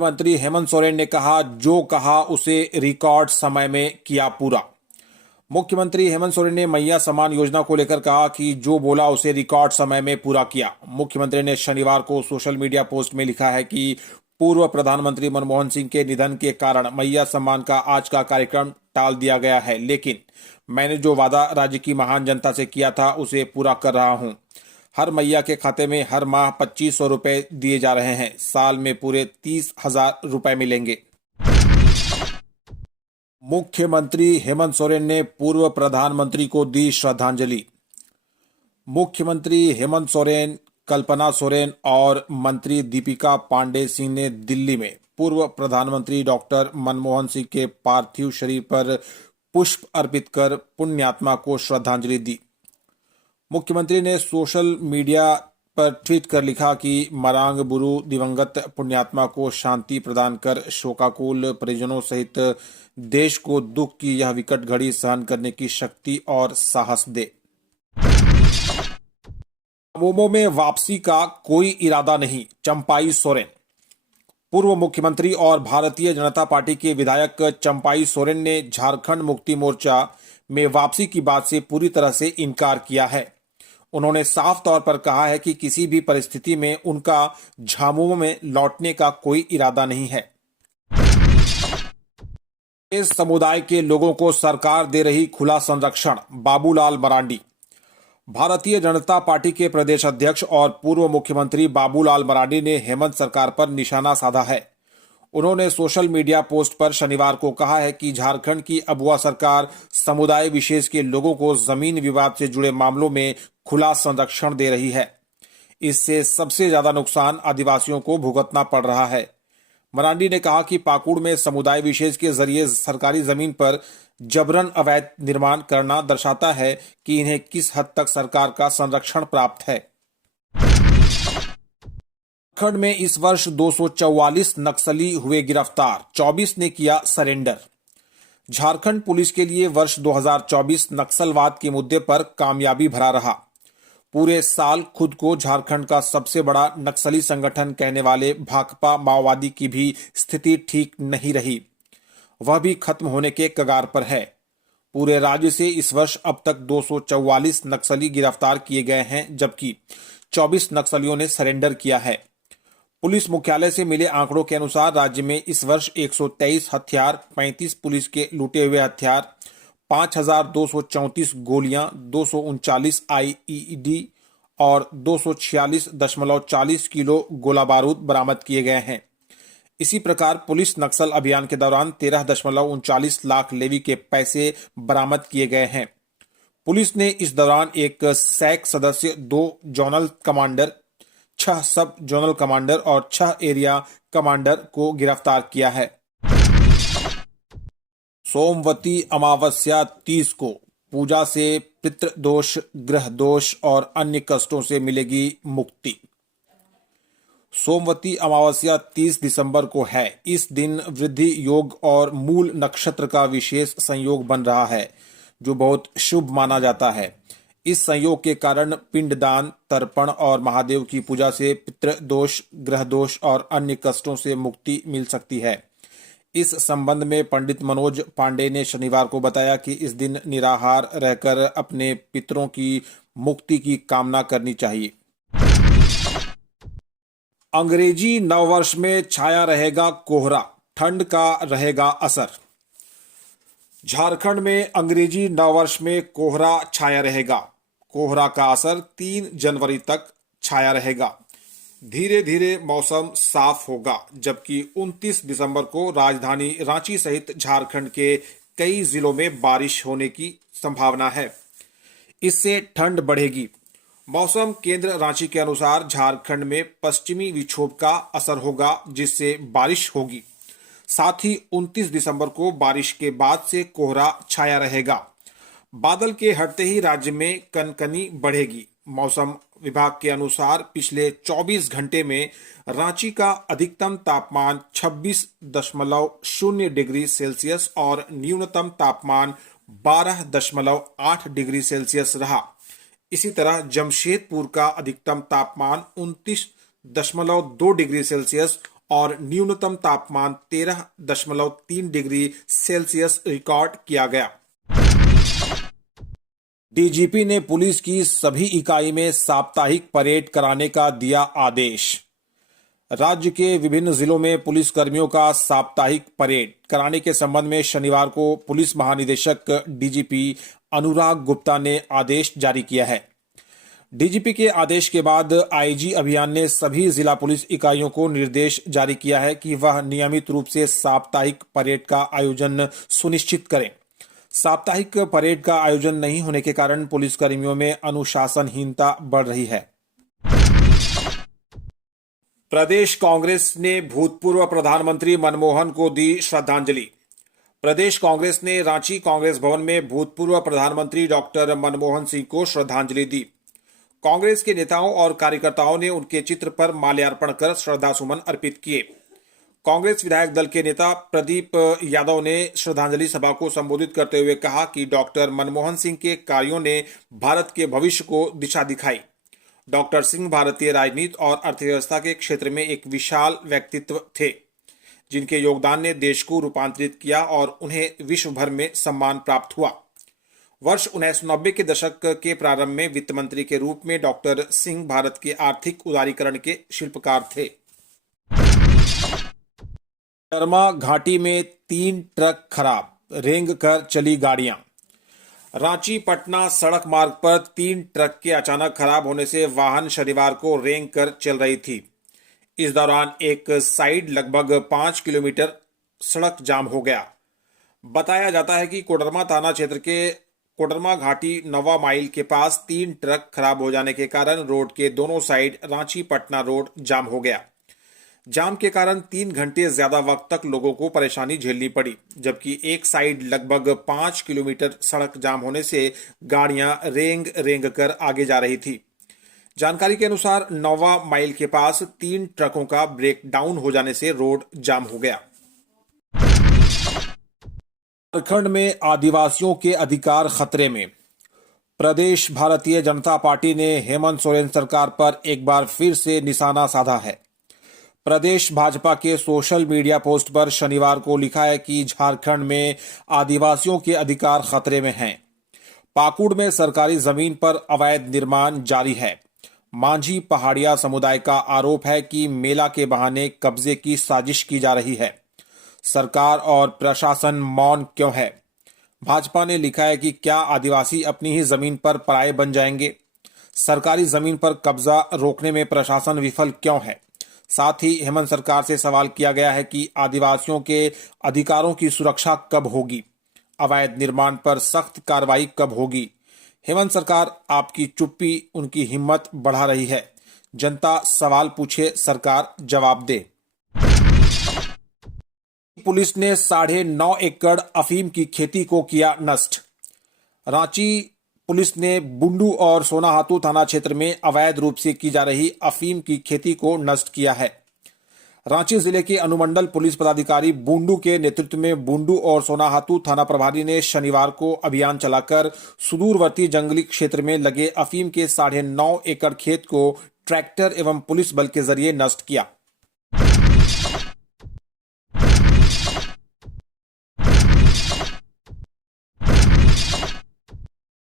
मुख्यमंत्री हेमंत सोरेन ने कहा, जो कहा उसे रिकॉर्ड समय में किया पूरा। मुख्यमंत्री हेमंत सोरेन ने मैया सम्मान योजना को लेकर कहा कि जो बोला उसे रिकॉर्ड समय में पूरा किया। मुख्यमंत्री ने शनिवार को सोशल मीडिया पोस्ट में लिखा है कि पूर्व प्रधानमंत्री मनमोहन सिंह के निधन के कारण मैया सम्मान का आज का कार्यक्रम टाल दिया गया है, लेकिन मैंने जो वादा राज्य की महान जनता से किया था उसे पूरा कर रहा हूं। हर मैया के खाते में हर माह 2500 रुपए दिए जा रहे हैं। साल में पूरे 30,000 रुपए मिलेंगे। मुख्यमंत्री हेमंत सोरेन ने पूर्व प्रधानमंत्री को दी श्रद्धांजलि। मुख्यमंत्री हेमंत सोरेन, कल्पना सोरेन और मंत्री दीपिका पांडे सिंह ने दिल्ली में पूर्व प्रधानमंत्री डॉक्टर मनमोहन सिंह के पार्थिव शरीर पर पुष्प अर्पित कर पुण्यात्मा को श्रद्धांजलि दी। मुख्यमंत्री ने सोशल मीडिया पर ट्वीट कर लिखा कि मरांग बुरु दिवंगत पुण्यात्मा को शांति प्रदान कर शोकाकुल परिजनों सहित देश को दुख की यह विकट घड़ी सहन करने की शक्ति और साहस दे। मोमो में वापसी का कोई इरादा नहीं, चंपाई सोरेन। पूर्व मुख्यमंत्री और भारतीय जनता पार्टी के विधायक चंपाई सोरेन ने झारखंड मुक्ति मोर्चा में वापसी की बात से पूरी तरह से इनकार किया है। उन्होंने साफ तौर पर कहा है कि किसी भी परिस्थिति में उनका झामुमो में लौटने का कोई इरादा नहीं है। इस समुदाय के लोगों को सरकार दे रही खुला संरक्षण, बाबूलाल मरांडी। भारतीय जनता पार्टी के प्रदेश अध्यक्ष और पूर्व मुख्यमंत्री बाबूलाल मरांडी ने हेमंत सरकार पर निशाना साधा है। उन्होंने सोशल मीडिया पोस्ट पर शनिवार को कहा है कि झारखंड की अबुआ सरकार समुदाय विशेष के लोगों को जमीन विवाद से जुड़े मामलों में खुला संरक्षण दे रही है। इससे सबसे ज्यादा नुकसान आदिवासियों को भुगतना पड़ रहा है। मरांडी ने कहा कि पाकुड़ में समुदाय विशेष के जरिए सरकारी जमीन पर जबरन अवैध निर्माण करना दर्शाता है कि इन्हें किस हद तक सरकार का संरक्षण प्राप्त है। झारखंड में इस वर्ष 244 नक्सली हुए गिरफ्तार, 24 ने किया सरेंडर। झारखंड पुलिस के लिए वर्ष 2024 नक्सलवाद के मुद्दे पर कामयाबी भरा रहा। पूरे साल खुद को झारखंड का सबसे बड़ा नक्सली संगठन कहने वाले भाकपा माओवादी की भी स्थिति ठीक नहीं रही, वह भी खत्म होने के कगार पर है। पूरे राज्य से इस वर्ष अब तक 244 नक्सली गिरफ्तार किए गए हैं, जबकि 24 नक्सलियों ने सरेंडर किया है। पुलिस मुख्यालय से मिले आंकड़ों के अनुसार राज्य में इस वर्ष 123 हथियार, 35 पुलिस के लूटे हुए हथियार, 5,234 गोलियां, 239 आईईडी और 246.40 किलो गोला बारूद बरामद किए गए हैं। इसी प्रकार पुलिस नक्सल अभियान के दौरान 13.39 लाख लेवी के पैसे बरामद किए गए हैं। पुलिस ने इस दौरान एक सैक सदस्य, 2 जोनल कमांडर, 6 सब जोनल कमांडर और 6 एरिया कमांडर को गिरफ्तार किया है। सोमवती अमावस्या 30 को पूजा से पितृदोष, ग्रह दोष और अन्य कष्टों से मिलेगी मुक्ति। सोमवती अमावस्या 30 दिसंबर को है। इस दिन वृद्धि योग और मूल नक्षत्र का विशेष संयोग बन रहा है, जो बहुत शुभ माना जाता है। इस संयोग के कारण पिंडदान, तर्पण और महादेव की पूजा से पितृदोष, ग्रह दोष और अन्य कष्टों से मुक्ति मिल सकती है। इस संबंध में पंडित मनोज पांडे ने शनिवार को बताया कि इस दिन निराहार रहकर अपने पितरों की मुक्ति की कामना करनी चाहिए। अंग्रेजी नववर्ष में छाया रहेगा कोहरा, ठंड का रहेगा असर। झारखंड में अंग्रेजी नववर्ष में कोहरा छाया रहेगा। कोहरा का असर 3 जनवरी तक छाया रहेगा। धीरे धीरे मौसम साफ होगा, जबकि 29 दिसंबर को राजधानी रांची सहित झारखंड के कई जिलों में बारिश होने की संभावना है। इससे ठंड बढ़ेगी। मौसम केंद्र रांची के अनुसार झारखंड में पश्चिमी विक्षोभ का असर होगा, जिससे बारिश होगी। साथ ही 29 दिसंबर को बारिश के बाद से कोहरा छाया रहेगा। बादल के हटते ही राज्य में कनकनी बढ़ेगी। मौसम विभाग के अनुसार पिछले 24 घंटे में रांची का अधिकतम तापमान 26.0 डिग्री सेल्सियस और न्यूनतम तापमान 12.8 डिग्री सेल्सियस रहा। इसी तरह जमशेदपुर का अधिकतम तापमान 29.2 डिग्री सेल्सियस और न्यूनतम तापमान 13.3 डिग्री सेल्सियस रिकॉर्ड किया गया। डीजीपी ने पुलिस की सभी इकाई में साप्ताहिक परेड कराने का दिया आदेश। राज्य के विभिन्न जिलों में पुलिस कर्मियों का साप्ताहिक परेड कराने के संबंध में शनिवार को पुलिस महानिदेशक डीजीपी अनुराग गुप्ता ने आदेश जारी किया है। डीजीपी के आदेश के बाद आईजी अभियान ने सभी जिला पुलिस इकाइयों को निर्देश जारी किया है कि वह नियमित रूप से साप्ताहिक परेड का आयोजन सुनिश्चित करें। साप्ताहिक परेड का आयोजन नहीं होने के कारण पुलिसकर्मियों में अनुशासनहीनता बढ़ रही है। प्रदेश कांग्रेस ने भूतपूर्व प्रधानमंत्री मनमोहन को दी श्रद्धांजलि। प्रदेश कांग्रेस ने रांची कांग्रेस भवन में भूतपूर्व प्रधानमंत्री डॉक्टर मनमोहन सिंह को श्रद्धांजलि दी। कांग्रेस के नेताओं और कार्यकर्ताओं ने उनके चित्र पर माल्यार्पण कर श्रद्धासुमन अर्पित किए। कांग्रेस विधायक दल के नेता प्रदीप यादव ने श्रद्धांजलि सभा को संबोधित करते हुए कहा कि डॉक्टर मनमोहन सिंह के कार्यों ने भारत के भविष्य को दिशा दिखाई। डॉक्टर सिंह भारतीय राजनीति और अर्थव्यवस्था के क्षेत्र में एक विशाल व्यक्तित्व थे, जिनके योगदान ने देश को रूपांतरित किया और उन्हें विश्व भर में सम्मान प्राप्त हुआ। वर्ष 1990 के दशक के प्रारंभ में वित्त मंत्री के रूप में डॉक्टर सिंह भारत के आर्थिक उदारीकरण के शिल्पकार थे। कोडरमा घाटी में 3 ट्रक खराब, रेंग कर चली गाड़ियां। रांची पटना सड़क मार्ग पर 3 ट्रक के अचानक खराब होने से वाहन शनिवार को रेंग कर चल रही थी। इस दौरान एक साइड लगभग 5 किलोमीटर सड़क जाम हो गया। बताया जाता है कि कोडरमा थाना क्षेत्र के कोडरमा घाटी नवा माइल के पास 3 ट्रक खराब हो जाने के कारण रोड के दोनों साइड रांची पटना रोड जाम हो गया। जाम के कारण 3 घंटे ज्यादा वक्त तक लोगों को परेशानी झेलनी पड़ी, जबकि एक साइड लगभग 5 किलोमीटर सड़क जाम होने से गाड़ियां रेंग कर आगे जा रही थी। जानकारी के अनुसार नौवा माइल के पास 3 ट्रकों का ब्रेक डाउन हो जाने से रोड जाम हो गया। झारखंड में आदिवासियों के अधिकार खतरे में। प्रदेश भारतीय जनता पार्टी ने हेमंत सोरेन सरकार पर एक बार फिर से निशाना साधा है। प्रदेश भाजपा के सोशल मीडिया पोस्ट पर शनिवार को लिखा है कि झारखंड में आदिवासियों के अधिकार खतरे में हैं। पाकुड़ में सरकारी जमीन पर अवैध निर्माण जारी है। मांझी पहाड़िया समुदाय का आरोप है कि मेला के बहाने कब्जे की साजिश की जा रही है। सरकार और प्रशासन मौन क्यों है? भाजपा ने लिखा है कि क्या आदिवासी अपनी ही जमीन पर पराये बन जाएंगे? सरकारी जमीन पर कब्जा रोकने में प्रशासन विफल क्यों है? साथ ही हेमंत सरकार से सवाल किया गया है कि आदिवासियों के अधिकारों की सुरक्षा कब होगी? अवैध निर्माण पर सख्त कार्रवाई कब होगी? हेमंत सरकार, आपकी चुप्पी उनकी हिम्मत बढ़ा रही है। जनता सवाल पूछे, सरकार जवाब दे। पुलिस ने 9.5 एकड़ अफीम की खेती को किया नष्ट। रांची पुलिस ने बुंडू और सोनाहातू थाना क्षेत्र में अवैध रूप से की जा रही अफीम की खेती को नष्ट किया है। रांची जिले के अनुमंडल पुलिस पदाधिकारी बुंडू के नेतृत्व में बुंडू और सोनाहातू थाना प्रभारी ने शनिवार को अभियान चलाकर सुदूरवर्ती जंगली क्षेत्र में लगे अफीम के 9.5 एकड़ खेत को ट्रैक्टर एवं पुलिस बल के जरिए नष्ट किया।